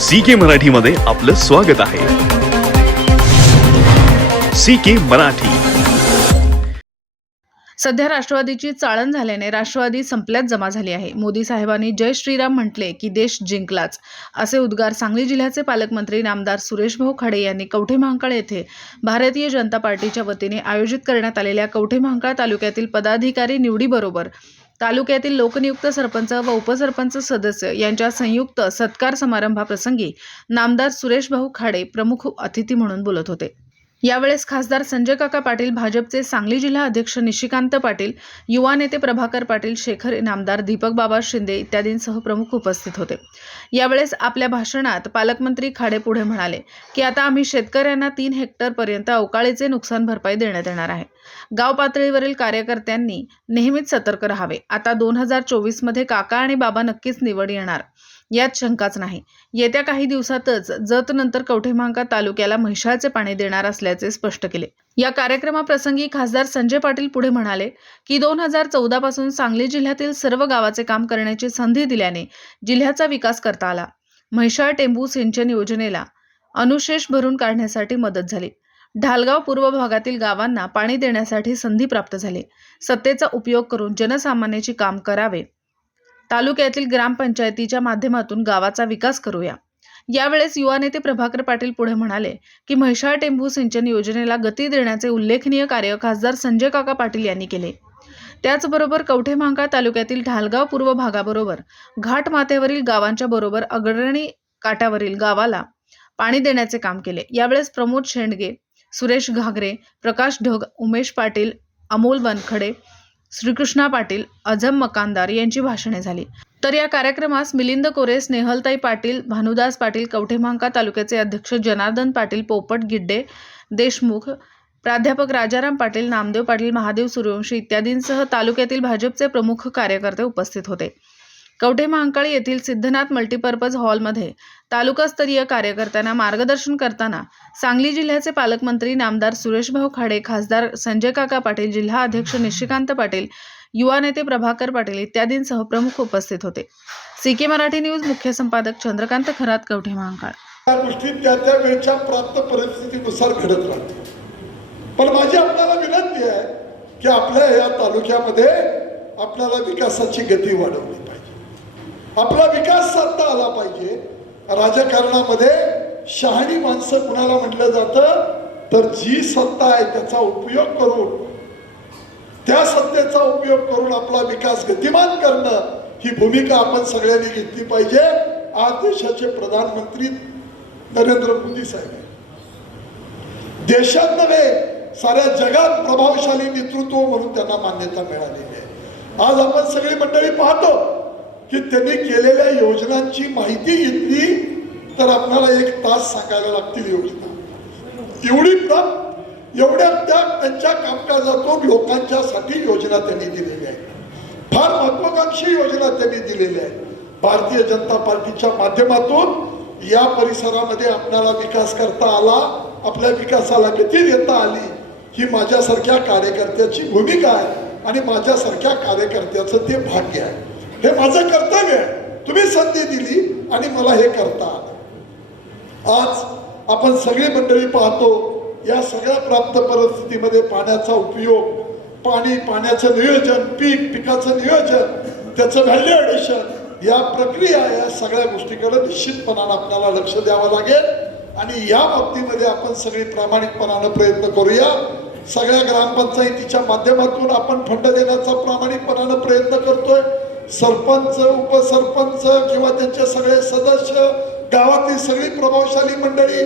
C के मराठीमध्ये आपलं स्वागत आहे. C K Marathi. सध्या राष्ट्रवादीची चाळण झाल्याने राष्ट्रवादी संपल्यात जमा झाली आहे. मोदी साहेबांनी जय श्रीराम म्हटले की देश जिंकलाच. असे उद्गार सांगली जिल्ह्याचे पालकमंत्री नामदार सुरेशभाऊ खाडे यांनी कवठे महांकाळ येथे भारतीय जनता पार्टीच्या वतीने आयोजित करण्यात आलेल्या कवठे महांकाळ तालुक्यातील पदाधिकारी निवडीबरोबर तालुक्यातील लोकनियुक्त सरपंच व उपसरपंच सदस्य यांच्या संयुक्त सत्कार समारंभाप्रसंगी नामदार सुरेशभाऊ खाडे प्रमुख अतिथी म्हणून बोलत होते. यावेळेस खासदार संजय काका पाटील भाजपचे सांगली जिल्हा अध्यक्ष निशिकांत पाटील युवा नेते प्रभाकर पाटील शेखर इनामदार दीपक बाबा शिंदे इत्यादींसह प्रमुख उपस्थित होते. यावेळेस आपल्या भाषणात पालकमंत्री खाडे पुढे म्हणाले की आता आम्ही शेतकऱ्यांना तीन हेक्टरपर्यंत अवकाळीचे नुकसान भरपाई देण्यात येणार आहे. गाव पातळीवरील कार्यकर्त्यांनी नेहमीच सतर्क राहावे. आता दोन हजार चोवीसमध्ये काका आणि बाबा नक्कीच निवड येणार. यात शंकाच नाही. येत्या काही दिवसातच जत नंतर तालुक्याला म्हैशाळचे पाणी देणार असल्याचे स्पष्ट केले. या कार्यक्रमाप्रसंगी खासदार संजय पाटील पुढे म्हणाले की दोन हजार चौदा पासून सांगली जिल्ह्यातील सर्व गावाचे काम करण्याची संधी दिल्याने जिल्ह्याचा विकास करता आला. म्हैशाळ टेंबू सिंचन योजनेला अनुशेष भरून काढण्यासाठी मदत झाली. ढालगाव पूर्व भागातील गावांना पाणी देण्यासाठी संधी प्राप्त झाली. सत्तेचा उपयोग करून जनसामान्याची काम करावे तालुक्यातील ग्रामपंचायतीच्या माध्यमातून गावाचा विकास करूया. यावेळेस युवा नेते प्रभाकर पाटील पुढे म्हणाले की म्हैसाळ टेंभू सिंचन योजनेला गती देण्याचे उल्लेखनीय कार्य खासदार संजय काका पाटील यांनी केले. त्याचबरोबर कवठे महांकाळ तालुक्यातील ढालगाव पूर्व भागाबरोबर घाटमाथ्यावरील गावांच्या बरोबर अग्रणी काठावरील गावाला पाणी देण्याचे काम केले. यावेळेस प्रमोद शेंडगे सुरेश घागरे प्रकाश ढग उमेश पाटील अमोल वनखडे श्रीकृष्णा पाटील अझम मकानदार यांची भाषणे झाली. तर या कार्यक्रमास मिलिंद कोरे स्नेहलताई पाटील भानुदास पाटील कवठेमहांका तालुक्याचे अध्यक्ष जनार्दन पाटील पोपट गिड्डे देशमुख प्राध्यापक राजाराम पाटील नामदेव पाटील महादेव सूर्यवंशी इत्यादींसह तालुक्यातील भाजपचे प्रमुख कार्यकर्ते उपस्थित होते. कवठे महांकाळ येथील सिद्धनाथ मल्टीपर्पज हॉलमध्ये तालुकास्तरीय कार्यकर्त्यांना मार्गदर्शन करताना सांगली जिल्ह्याचे पालकमंत्री नामदार सुरेशभाऊ खाडे खासदार संजय काका पाटील जिल्हा अध्यक्ष निशिकांत पाटील युवा नेते प्रभाकर पाटील इत्यादींसह प्रमुख उपस्थित होते. सीके मराठी न्यूज मुख्य संपादक चंद्रकांत खरात कवठे महांकाळ. त्या गोष्टी त्या त्या वेळच्या प्राप्त परिस्थितीनुसार घडत पण माझी आपल्याला विनंती आहे की आपल्या या तालुक्यामध्ये आपल्याला विकासाची गती वाढवली आपला विकास साधता आला पाहिजे. राजकारणामध्ये शहाणी माणसं कुणाला म्हटलं जातं? तर जी सत्ता आहे त्याचा उपयोग करून त्या सत्तेचा उपयोग करून आपला विकास गतिमान करणं ही भूमिका आपण सगळ्यांनी घेतली पाहिजे. आज देशाचे प्रधानमंत्री नरेंद्र मोदी साहेब देशात नव्हे साऱ्या जगात प्रभावशाली नेतृत्व म्हणून त्यांना मान्यता मिळालेली आहे. आज आपण सगळी मंडळी पाहतो की त्यांनी केलेल्या योजनांची माहिती घेतली तर आपल्याला एक तास सांगायला लागतील योजना. एवढी प्रत एवढ्या त्या त्यांच्या कामकाजातून लोकांच्यासाठी योजना त्यांनी दिलेल्या आहेत. फार महत्वाकांक्षी योजना त्यांनी दिलेल्या आहेत. भारतीय जनता पार्टीच्या माध्यमातून या परिसरामध्ये आपल्याला विकास करता आला आपल्या विकासाला गती देता आली ही माझ्यासारख्या कार्यकर्त्याची भूमिका आहे आणि माझ्यासारख्या कार्यकर्त्याचं ते भाग्य आहे. हे माझं कर्तव्य आहे. तुम्ही संधी दिली आणि मला हे करता आज आपण सगळी मंडळी पाहतो या सगळ्या प्राप्त परिस्थितीमध्ये पाण्याचा उपयोग पाणी पाण्याचं नियोजन पीक पिकाचं नियोजन त्याचं व्हॅल्यू ॲडिशन या प्रक्रिया या सगळ्या गोष्टीकडे निश्चितपणानं आपल्याला लक्ष द्यावं लागेल. आणि या बाबतीमध्ये आपण सगळी प्रामाणिकपणानं प्रयत्न करूया. सगळ्या ग्रामपंचायतीच्या माध्यमातून आपण फंड देण्याचा प्रामाणिकपणानं प्रयत्न करतोय. सरपंच उपसरपंच किंवा त्यांचे सगळे सदस्य गावातली सगळी प्रभावशाली मंडळी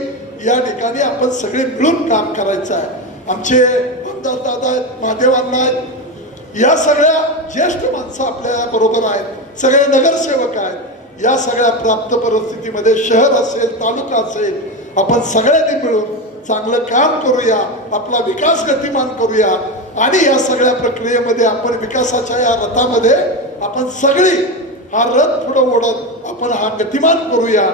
या ठिकाणी आपण सगळे मिळून काम करायचं आहे. आमचे आमदार दादा आहेत महादेवांना आहेत या सगळ्या ज्येष्ठ माणसं आपल्या बरोबर आहेत. सगळे नगरसेवक आहेत. या सगळ्या प्राप्त परिस्थितीमध्ये शहर असेल तालुका असेल आपण सगळ्यांनी मिळून चांगलं काम करूया आपला विकास गतिमान करूया आणि या सगळ्या प्रक्रियेमध्ये आपण विकासाच्या या रथामध्ये आपण सगळी हा रथ पुढं ओढत आपण हा गतिमान करूया.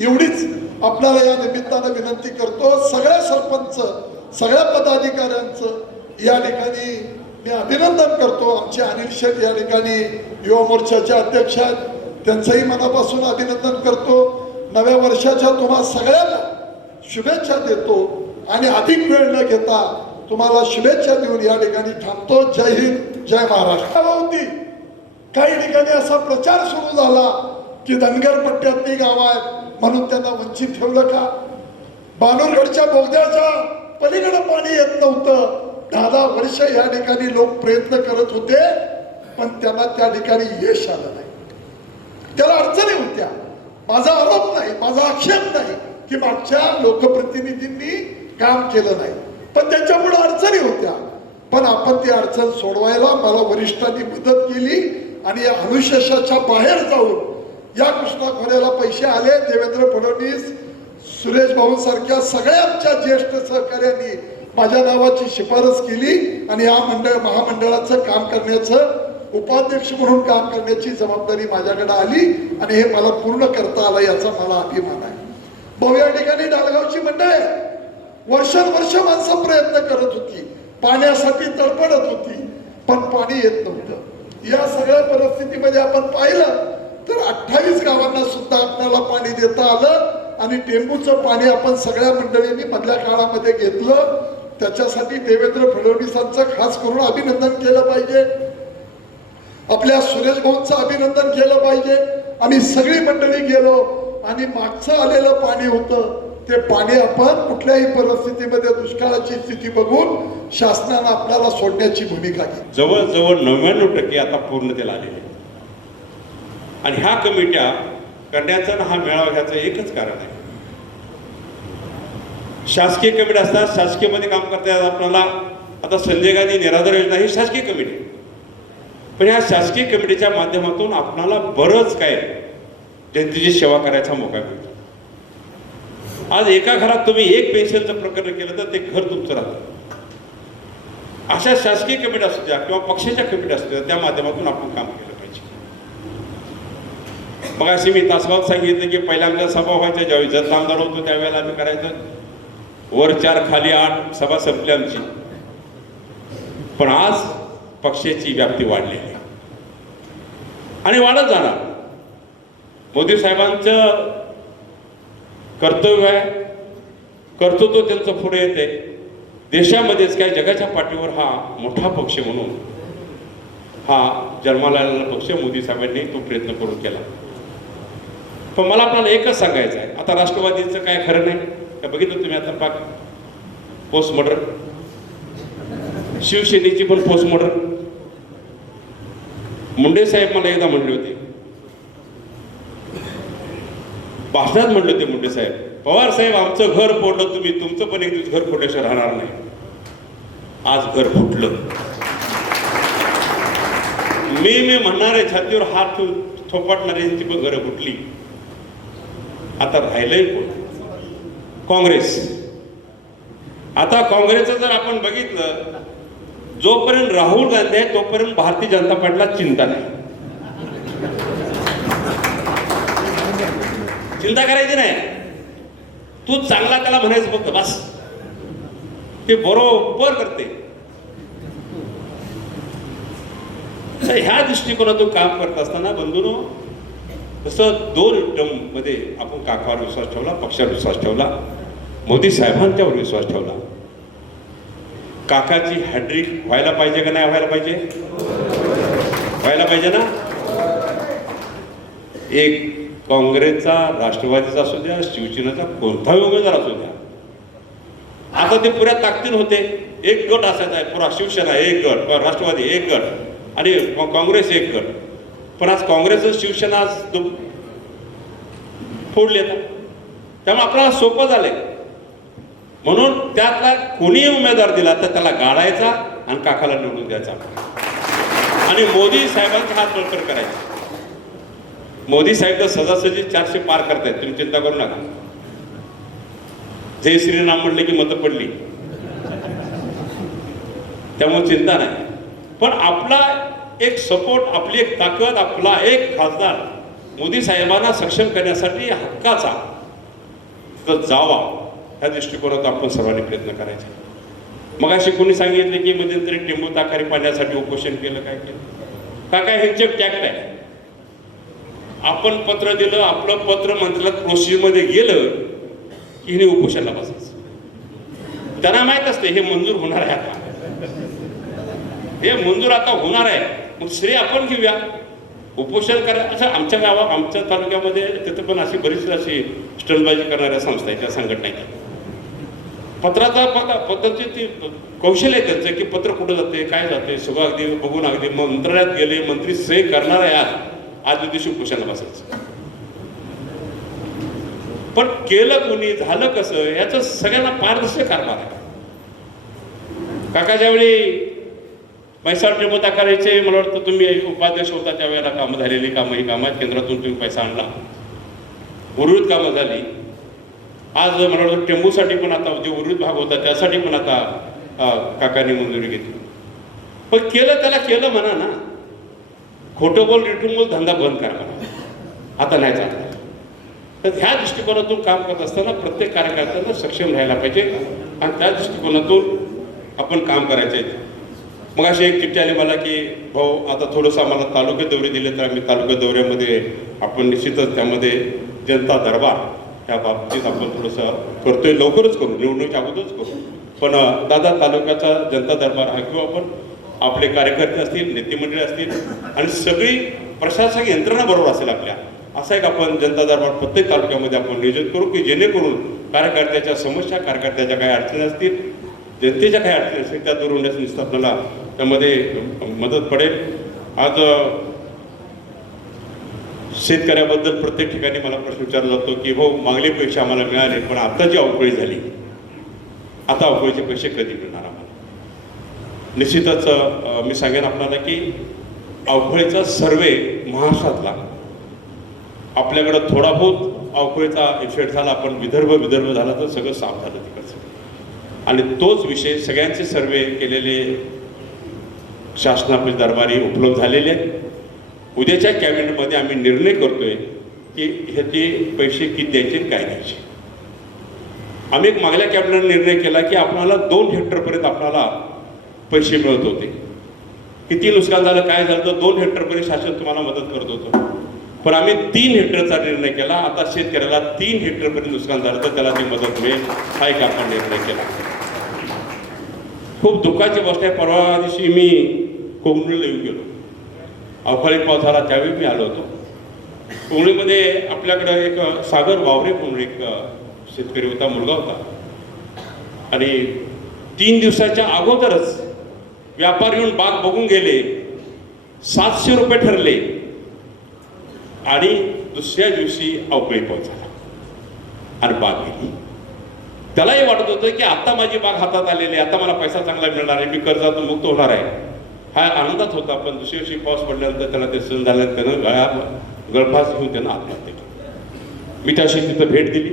एवढीच आपल्याला या निमित्तानं विनंती करतो सगळ्या सरपंच सगळ्या पदाधिकाऱ्यांचं. या ठिकाणी मी अभिनंदन करतो आमचे अनिल शेठ या ठिकाणी युवा मोर्चाचे अध्यक्ष आहेत. त्यांचंही मनापासून अभिनंदन करतो. नव्या वर्षाच्या तुम्हा सगळ्यांना शुभेच्छा देतो आणि अधिक वेळ न घेता तुम्हाला शुभेच्छा देऊन या ठिकाणी थांबतो. जय हिंद जय महाराष्ट्र. होती काही ठिकाणी असा प्रचार सुरू झाला की धनगर पट्ट्यातली गावं आहेत म्हणून त्यांना वंचित ठेवलं का? बानूरगडच्या बोगद्याच्या पलीकडे पाणी येत नव्हतं. दहा दहा वर्ष या ठिकाणी लोक प्रयत्न करत होते पण त्यांना त्या ठिकाणी यश आलं नाही. त्याला अडचणी होत्या. माझा आरोप नाही माझा आक्षेप नाही की मागच्या लोकप्रतिनिधींनी काम केलं नाही. पण त्याच्यामुळे अडचणी होत्या. पण आपण ती अडचण सोडवायला मला वरिष्ठांनी मदत केली. आणि या अनुशेषाच्या बाहेर जाऊन या कृष्णा खोऱ्याला पैसे आले देवेंद्र फडणवीस सुरेश भाऊ सारख्या सगळ्या आमच्या ज्येष्ठ सहकार्यांनी माझ्या नावाची शिफारस केली आणि या मंडळ महामंडळाचं काम करण्याचं उपाध्यक्ष म्हणून काम करण्याची जबाबदारी माझ्याकडे आली आणि हे मला पूर्ण करता आलं याचा मला अभिमान आहे. भाऊ या ठिकाणी डालगावची मंडळ आहे. वर्षानुवर्ष माणसं प्रयत्न करत होती. पाण्यासाठी तडपडत होती पण पाणी येत नव्हतं. या सगळ्या परिस्थितीमध्ये आपण पाहिलं तर अठ्ठावीस गावांना सुद्धा आपल्याला पाणी देता आलं आणि टेंबूचं पाणी आपण सगळ्या मंडळींनी मधल्या काळामध्ये घेतलं. त्याच्यासाठी देवेंद्र फडणवीसांचं खास करून अभिनंदन केलं पाहिजे. आपल्या सुरेश भाऊंचं अभिनंदन केलं पाहिजे. आम्ही सगळी मंडळी गेलो आणि मागचं आलेलं पाणी होतं. ते पाणी आपण कुठल्याही परिस्थितीमध्ये दुष्काळाची स्थिती बघून शासनानं आपल्याला सोडण्याची भूमिका घेतली. जवळजवळ नव्याण्णव टक्के आता पूर्णतेला आलेले आणि ह्या कमिट्या करण्याचं हा मेळावा घ्यायचं एकच कारण आहे. शासकीय कमिटी असतात शासकीयमध्ये काम करतात आपल्याला. आता संजय गांधी निराधार योजना ही शासकीय कमिटी पण ह्या शासकीय कमिटीच्या माध्यमातून आपणाला बरंच काय जनतेची सेवा करायचा मोका मिळतो. आज एका घरात तुम्ही एक पेन्शनचं प्रकरण केलं तर ते घर तुमचं राहतं. अशा शासकीय कमिटी असू द्या किंवा पक्षाच्या कमिटी असू द्या त्या माध्यमातून आपण काम केलं पाहिजे. मग अशी मी तासबाब सांगितलं की पहिल्या आमच्या सभा व्हायच्या ज्यावेळी जत आमदार होतो त्यावेळेला आम्ही करायचं. वर चार खाली आठ सभा संपली आमची. पण आज पक्षाची व्याप्ती वाढलेली आहे. आणि वाढत जाणार. मोदी साहेबांचं कर्तव्य आहे. कर्तृत्व त्यांचं पुढे येते. देशामध्येच काय जगाच्या पाठीवर हा मोठा पक्ष म्हणून हा जन्माला आलेला पक्ष मोदी साहेबांनी तो प्रयत्न करून केला. पण मला आपल्याला एकच सांगायचं आहे. आता राष्ट्रवादीचं काय खरं नाही? का बघितलं तुम्ही आता पाक पोस्ट मॉडर्न शिवसेनेची पण पोस्ट मॉडर्न मुंडे साहेब मला एकदा म्हणले होते भाषणात म्हणले होते मुंडे साहेब. पवार साहेब आमचं घर फोडलं तुम्ही तुमचं पण एक दिवस घर फोडल्याशिवाय राहणार नाही. आज घर फुटलं. मी मी म्हणणारे छातीवर हात थोपटणाऱ्यांची पण घरं फुटली. आता राहिलंय कोण? काँग्रेस. आता काँग्रेसचं जर आपण बघितलं जोपर्यंत राहुल गांधी आहे तोपर्यंत भारतीय जनता पार्टीला चिंता नाही. चिंता करायची नाही. तू चांगला त्याला म्हणायचं फक्त बस. ते बरोबर करते. ह्या दृष्टिकोनातून काम करत असताना बंधून तसं दोन टर्ममध्ये आपण काकावर विश्वास ठेवला पक्षावर विश्वास ठेवला मोदी साहेबांच्यावर विश्वास ठेवला. काकाची हॅड्रिक व्हायला पाहिजे का नाही व्हायला पाहिजे? व्हायला पाहिजे ना? एक काँग्रेसचा राष्ट्रवादीचा असू द्या शिवसेनेचा कोणताही उमेदवार असू द्या. आता ते पुऱ्या ताकदीन होते. एक गट असायचा आहे पुरा शिवसेना एक गट राष्ट्रवादी एक गट आणि काँग्रेस एक गट. पण आज काँग्रेस शिवसेना आज फोडले त्यामुळे आपल्याला सोपं झालंय. म्हणून त्यातला कोणीही उमेदवार दिला तर त्याला गाडायचा आणि काकाला निवडून द्यायचा. आणि मोदी साहेबांचा हात बळकट करायचा. मोदी साहेब तर सजासजी चारशे पार करतायत. तुम्ही चिंता करू नका. जय श्रीराम म्हणले की मतं पडली. त्यामुळे चिंता नाही. पण आपला एक सपोर्ट आपली एक ताकद आपला एक खासदार मोदी साहेबांना सक्षम करण्यासाठी हक्काचा तर जावा. ह्या दृष्टिकोनात आपण सर्वांनी प्रयत्न करायचे. मग अशी कोणी सांगितले की मध्यंतरी टेंबू ताकारी पाण्यासाठी उपोषण केलं काय केलं? का काय ह्यांचे टॅक्ट आहे. आपण पत्र दिलं आपलं पत्र मंत्रालयात प्रोसिजरमध्ये गेलं की हिने उपोषणाला बसायचं. त्यांना माहीत असते हे मंजूर होणार आहे आता. हे मंजूर आता होणार आहे. मग श्रेय आपण घेऊया. उपोषण करा असं आमच्या गावात आमच्या तालुक्यामध्ये तिथं पण अशी बरीच अशी स्टलबाजी करणाऱ्या संस्था आहेत त्या संघटना आहेत पत्राचा पत्र पत्राचे ती कौशल्य आहे त्यांचं की पत्र कुठं जाते काय जाते सगळं अगदी बघून अगदी मंत्रालयात गेले मंत्री श्रेय करणार आहे आज. आज दिवशी उपोषणाला बसायचं. पण केलं कोणी झालं कसं याचं सगळ्यांना पारदर्शक कारभार आहे. काकाच्या वेळी पैसा टेमता करायचे मला वाटतं तुम्ही उपाध्यक्ष होता त्यावेळेला कामं झालेली कामं ही कामं केंद्रातून तुम्ही पैसा आणला. उर्वरित कामं झाली. आज मला वाटतं टेंबूसाठी पण आता जे उर्वरित भाग होता त्यासाठी पण आता काकांनी मंजुरी घेतली. पण केलं त्याला केलं म्हणा ना. खोटं बोल रिटून बोल धंदा बंद करा आता नाही चालणार तर ह्या दृष्टिकोनातून काम करत असताना प्रत्येक कार्यकर्त्यांना सक्षम राहायला पाहिजे आणि त्या दृष्टिकोनातून आपण काम करायचं आहे. मग अशी एक चिठ्ठी आली मला की भाऊ आता थोडंसं आम्हाला तालुका दौरे दिले तर आम्ही तालुका दौऱ्यामध्ये आपण निश्चितच त्यामध्ये जनता दरबार त्या बाबतीत आपण थोडंसं करतोय. लवकरच करू निवडणुकीच्या अगोदरच करू. पण दादा तालुक्याचा जनता दरबार हा किंवा आपण. आपले कार्यकर्ते असतील नेतेमंडळी असतील आणि सगळी प्रशासक यंत्रणा बरोबर असेल आपल्या. असा एक आपण जनता दरबार प्रत्येक तालुक्यामध्ये आपण नियोजन करू की जेणेकरून कार्यकर्त्याच्या समस्या कार्यकर्त्याच्या काही अडचणी असतील जनतेच्या काही अडचणी असतील त्या दूर होण्यास निश्चित आपल्याला त्यामध्ये मदत पडेल. आज शेतकऱ्याबद्दल प्रत्येक ठिकाणी मला प्रश्न विचारला जातो की भाऊ मागले पैसे आम्हाला मिळाले पण आता जी अवकळी झाली. आता अवकळीचे पैसे कधी मिळणार आम्हाला? निश्चितच मी सांगेन आपल्याला की अवकळीचा सर्वे महाराष्ट्रातला आपल्याकडं थोडा बहुत अवखळीचा इफेक्ट झाला पण विदर्भ विदर्भ झाला तर सगळं साफ झालं तिकडचं. आणि तोच विषय सगळ्यांचे सर्वे केलेले शासनामध्ये दरबारी उपलब्ध झालेले आहेत. उद्याच्या कॅबिनेटमध्ये आम्ही निर्णय करतोय की ह्याचे पैसे किती द्यायचे काय द्यायचे. आम्ही एक मागल्या कॅबिनेट निर्णय केला की आपणाला दोन हेक्टरपर्यंत आपणाला पैसे मिळत होते. किती नुकसान झालं काय झालं तर दोन हेक्टरपर्यंत शासन तुम्हाला मदत करत होतं. पण आम्ही तीन हेक्टरचा निर्णय केला. आता शेतकऱ्याला तीन हेक्टरपर्यंत नुकसान झालं तर त्याला ती मदत मिळेल हा एक आपण निर्णय केला. खूप दुःखाची गोष्ट आहे. परवा दिवशी मी कोंबडीला येऊन गेलो. अवकाळी पाऊस झाला त्यावेळी मी आलो होतो. कोंबडीमध्ये आपल्याकडं एक सागर वावरे म्हणून एक शेतकरी होता मुलगा होता. आणि तीन दिवसाच्या अगोदरच व्यापारी येऊन बाग बघून गेले सातशे रुपये ठरले. आणि दुसऱ्या दिवशी अवकाळी पाऊस झाला. आणि बाग गेली. त्यालाही वाटत होतं की आता माझी बाग हातात आलेली आहे आता मला पैसा चांगला मिळणार आहे मी कर्जातून मुक्त होणार आहे. हा आनंदात होता पण दुसऱ्या दिवशी पाऊस पडल्यानंतर त्याला ते सण झाल्यानंतर त्यानं गळ्या गळफास घेऊन त्यानं आत्महत्या केली. मी त्याशी तिथं भेट दिली.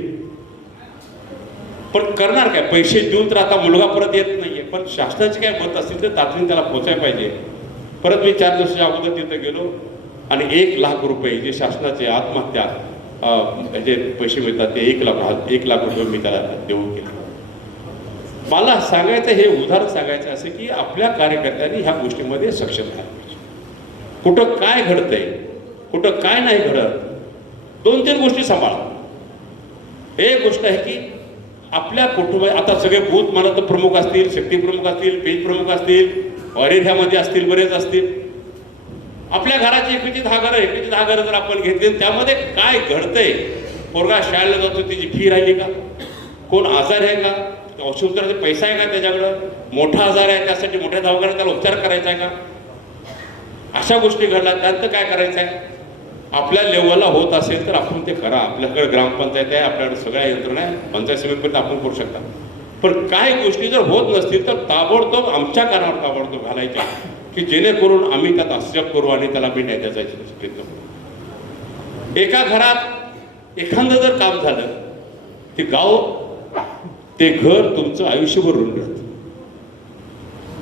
पण करणार काय? पैसे देऊन तर आता मुलगा परत येत पण शासनाचे काय मत असतील तर तातडीने त्याला पोचायला पाहिजे. परत मी चार दिवसाच्या अगोदर तिथं गेलो आणि एक लाख रुपये जे शासनाचे आत्महत्या जे पैसे मिळतात ते एक लाख एक लाख रुपये मी त्याला देऊ केले मला सांगायचं हे उदाहरण सांगायचं असं की आपल्या कार्यकर्त्यांनी ह्या गोष्टीमध्ये सक्षम झालं पाहिजे. कुठं काय घडतंय कुठं काय नाही घडत दोन तीन गोष्टी सांभाळा. एक गोष्ट आहे की आपल्या कुटुंबात आता सगळे भूत मला तर प्रमुख असतील शक्ती प्रमुख असतील पेज प्रमुख असतील ऑरेध्यामध्ये असतील बरेच असतील. आपल्या घराची एकवीची दहा घरं एकवीची दहा घरं जर आपण घेतली त्यामध्ये काय घडतंय? पोरगा शाळेला जातो त्याची फी राहिली का? कोण आजार आहे का? औषधाचा पैसा आहे का त्याच्याकडं? मोठा आजार आहे त्यासाठी मोठ्या दवाखान्यात त्याला उपचार करायचा आहे का? अशा गोष्टी घडल्या त्यानंतर काय करायचं आहे? आपल्या लेवलला होत असेल तर आपण ते करा. आपल्याकडे ग्रामपंचायत आहे आपल्याकडे सगळ्या यंत्रणा आहे पंचायत समितीपर्यंत आपण करू शकता. पण काय गोष्टी जर होत नसतील तर ताबडतोब आमच्या कानावर ताबडतोब घालायच्या की जेणेकरून आम्ही त्यात आक्षेप करू आणि त्याला मी न्याय द्यायचा प्रयत्न करू. एका घरात एखादं जर काम झालं ते गाव ते घर तुमचं आयुष्यभर ऋण राहतं.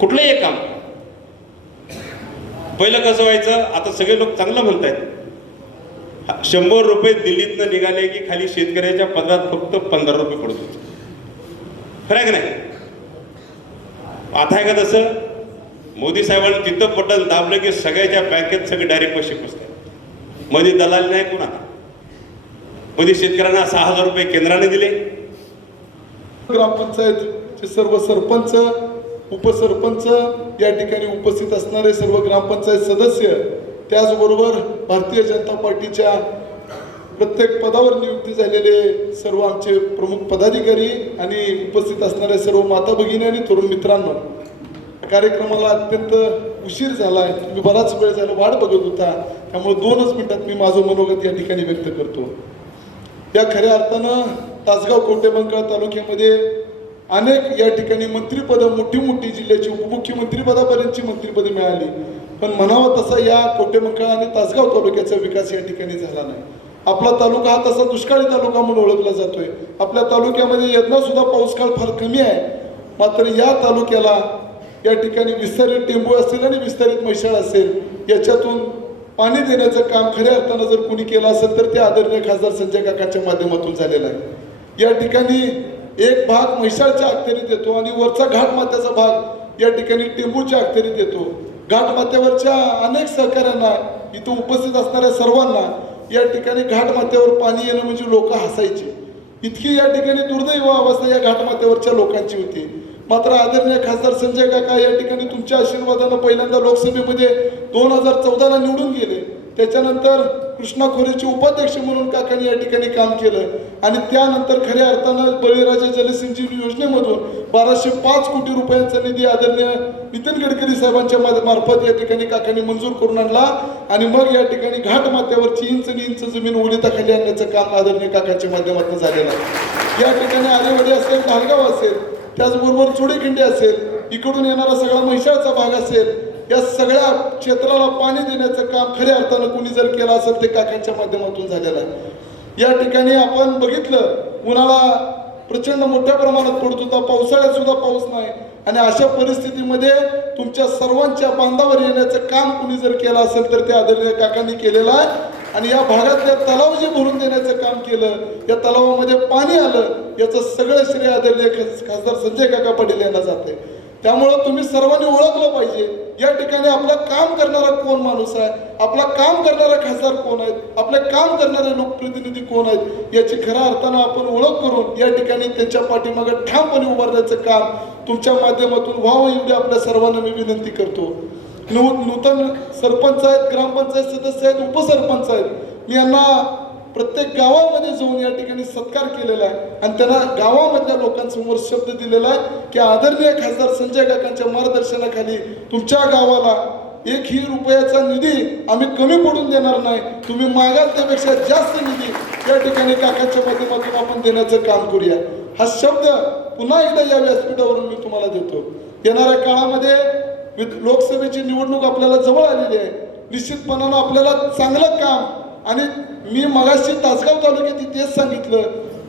कुठलंही एक काम. पहिलं कसं व्हायचं? आता सगळे लोक चांगलं म्हणतायत. शंभर रुपये दिल्लीतनं निघाले की खाली शेतकऱ्याच्या पदरात फक्त पंधरा रुपये पडत. होते खरं आहे का नाही? आता आहे का तसं मोदी साहेबांनी तिथं बटन दाबलं की सगळ्याच्या बँकेत सगळे डायरेक्ट पैसे पोचतात मध्ये दलाल नाही कुणा मध्ये शेतकऱ्यांना सहा हजार रुपये केंद्राने दिले. ग्रामपंचायतचे सर्व सरपंच उपसरपंच या ठिकाणी उपस्थित असणारे सर्व ग्रामपंचायत सदस्य त्याचबरोबर भारतीय जनता पार्टीच्या प्रत्येक पदावर नियुक्ती झालेले सर्व आमचे प्रमुख पदाधिकारी आणि उपस्थित असणाऱ्या सर्व माता भगिनी आणि तरुण मित्रांनो कार्यक्रमाला अत्यंत उशीर झाला आहे तुम्ही बराच वेळ झाला वाट बघत होता. त्यामुळे दोनच मिनिटात मी माझं मनोगत या ठिकाणी व्यक्त करतो. या खऱ्या अर्थानं तासगाव कोटेबंकाळ तालुक्यामध्ये अनेक या ठिकाणी मंत्रिपदं मोठी मोठी जिल्ह्याची उपमुख्यमंत्रीपदापर्यंतची मंत्रिपदे मिळाली. पण म्हणावं तसा या कोटेमखळ आणि तासगाव तालुक्याचा विकास या ठिकाणी झाला नाही. आपला तालुका हा तसा दुष्काळी तालुका म्हणून ओळखला जातोय. आपल्या तालुक्यामध्ये यत्ना सुद्धा फार कमी आहे. मात्र या तालुक्याला या ठिकाणी विस्तारित टेंबू असेल आणि विस्तारित मैशाळ असेल याच्यातून पाणी देण्याचं काम खऱ्या अर्थानं जर कोणी केलं असेल तर ते आदरणीय खासदार संजय काकाच्या माध्यमातून झालेलं आहे. या ठिकाणी एक भाग म्हैसाळच्या अखत्यारीत येतो आणि वरचा घाट मात्याचा भाग या ठिकाणी टेंबूच्या अखत्यारीत येतो. घाटमाथ्यावरच्या अनेक सहकाऱ्यांना इथं उपस्थित असणाऱ्या सर्वांना या ठिकाणी घाट माथ्यावर पाणी येणं म्हणजे लोक हसायचे. इतकी या ठिकाणी दुर्दैव अवस्था या घाटमाथ्यावरच्या लोकांची होती. मात्र आदरणीय खासदार संजय काका या ठिकाणी तुमच्या आशीर्वादानं पहिल्यांदा लोकसभेमध्ये दोन हजार चौदाला निवडून गेले. त्याच्यानंतर कृष्णा खोरेचे उपाध्यक्ष म्हणून काकांनी या ठिकाणी काम केलं. आणि त्यानंतर खऱ्या अर्थानं बळीराजा जलसिंचन योजनेमधून बाराशे पाच कोटी रुपयांचा निधी आदरणीय नितीन गडकरी साहेबांच्या मार्फत या ठिकाणी काकांनी मंजूर करून आणला. आणि मग या ठिकाणी घाट माथ्यावरची इंच आणि इंच जमीन ओलिताखाली आणण्याचं काम आदरणीय काकांच्या माध्यमातून झालेलं आहे. या ठिकाणी आरेवाडी असेल ढालगाव असेल त्याचबरोबर चोडेखिंडी असेल इकडून येणारा सगळा महिषाचा भाग असेल या सगळ्या क्षेत्राला पाणी देण्याचं काम खऱ्या अर्थानं कोणी जर केलं असेल ते काकांच्या माध्यमातून झालेलं आहे. या ठिकाणी आपण बघितलं उन्हाळा प्रचंड मोठ्या प्रमाणात पडत होता पावसाळ्यात सुद्धा पाऊस नाही. आणि अशा परिस्थितीमध्ये तुमच्या सर्वांच्या बांधावर येण्याचं काम कुणी जर केलं असेल तर ते आदरणीय काकांनी केलेलं आहे. आणि या भागातल्या तलाव जे भरून देण्याचं काम केलं या तलावामध्ये पाणी आलं याचं सगळं श्रेय आदरणीय खासदार संजय काका पाटील यांना जाते त्यामुळं तुम्ही सर्वांनी ओळखलं पाहिजे. या ठिकाणी आपलं काम करणारा कोण माणूस आहे? आपला काम करणारा खासदार कोण आहेत? आपले काम करणारे लोकप्रतिनिधी कोण आहेत? याची खऱ्या अर्थानं आपण ओळख करून या ठिकाणी त्यांच्या पाठीमागे ठामपणे उभारण्याचं काम तुमच्या माध्यमातून व्हावं एवढी आपल्या सर्वांना मी विनंती करतो. नू नूतन सरपंच आहेत ग्रामपंचायत सदस्य आहेत उपसरपंच आहेत. मी यांना प्रत्येक गावामध्ये जाऊन या ठिकाणी सत्कार केलेला आहे. आणि त्यांना गावामधल्या लोकांसमोर शब्द दिलेला आहे की आदरणीय खासदार संजय काकांच्या मार्गदर्शनाखाली तुमच्या गावाला एक ही रुपयाचा निधी आम्ही कमी पडून देणार नाही. तुम्ही मागाल त्यापेक्षा जास्त निधी या ठिकाणी काकांच्या माध्यमातून आपण देण्याचं काम करूया. हा शब्द पुन्हा एकदा या व्यासपीठावरून मी तुम्हाला देतो. येणाऱ्या काळामध्ये लोकसभेची निवडणूक आपल्याला जवळ आलेली आहे. निश्चितपणानं आपल्याला चांगलं काम आणि मी मगाशी तासगाव तालुक्यात तेच सांगितलं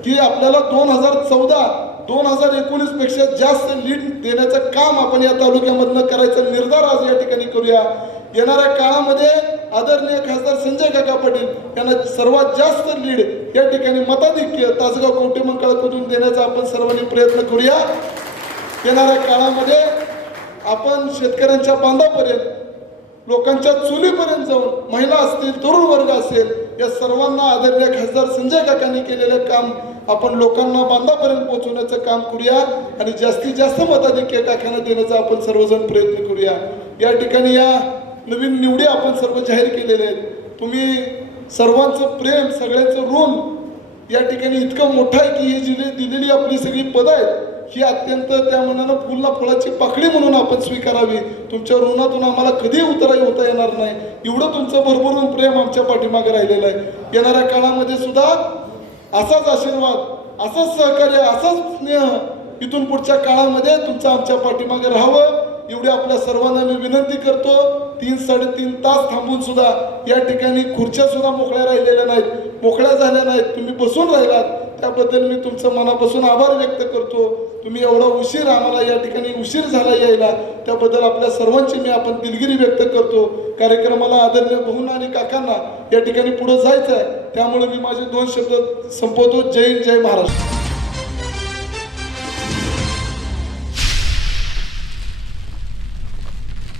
की आपल्याला दोन हजार चौदा दोन हजार एकोणीसपेक्षा जास्त लीड देण्याचं काम आपण या तालुक्यामधनं करायचा निर्धार आज या ठिकाणी करूया. येणाऱ्या काळामध्ये आदरणीय खासदार संजय काका पाटील यांना सर्वात जास्त लीड या ठिकाणी मताधिक्य तासगाव कवटे करून देण्याचा आपण सर्वांनी प्रयत्न करूया. येणाऱ्या काळामध्ये आपण शेतकऱ्यांच्या बांधापर्यंत लोकांच्या चुलीपर्यंत जाऊन महिला असतील तरुण वर्ग असेल या सर्वांना आदरणीय खासदार संजय काकांनी केलेलं काम आपण लोकांना बांधापर्यंत पोहोचवण्याचं काम करूया आणि जास्तीत जास्त मताधिक्य काकांना देण्याचा आपण सर्वजण प्रयत्न करूया. या ठिकाणी या नवीन निवडी आपण सर्व जाहीर केलेले आहेत. तुम्ही सर्वांचं प्रेम सगळ्यांचं ऋण या ठिकाणी इतकं मोठं आहे की ही जिने दिलेली आपली सगळी पदं आहेत ही अत्यंत त्या मनानं फुलला फळाची पाकडी म्हणून आपण स्वीकारावी. तुमच्या ऋणातून आम्हाला कधी उतराई होता येणार नाही. एवढं तुमचं भरभरून प्रेम आमच्या पाठीमागे राहिलेलं आहे. येणाऱ्या काळामध्ये सुद्धा असाच आशीर्वाद असंच सहकार्य असाच स्नेह इथून पुढच्या काळामध्ये तुमचं आमच्या पाठीमागे राहावं. एवढी आपल्या सर्वांना मी विनंती करतो. तीन साडेतीन तास थांबून सुद्धा या ठिकाणी खुर्च्या सुद्धा मोकळ्या राहिलेल्या नाहीत. मोकळ्या झाल्या नाहीत. तुम्ही बसून राहिलात. त्याबद्दल मी तुमचं मनापासून आभार व्यक्त करतो. तुम्ही एवढा उशीर आम्हाला या ठिकाणी उशीर झाला यायला त्याबद्दल आपल्या सर्वांची मी आपण दिलगिरी व्यक्त करतो. कार्यक्रमाला आदरणीय बहुन आणि काकांना या ठिकाणी पुढे जायचं आहे त्यामुळे मी माझे दोन शब्द संपवतो. जय हिंद, जय महाराष्ट्र.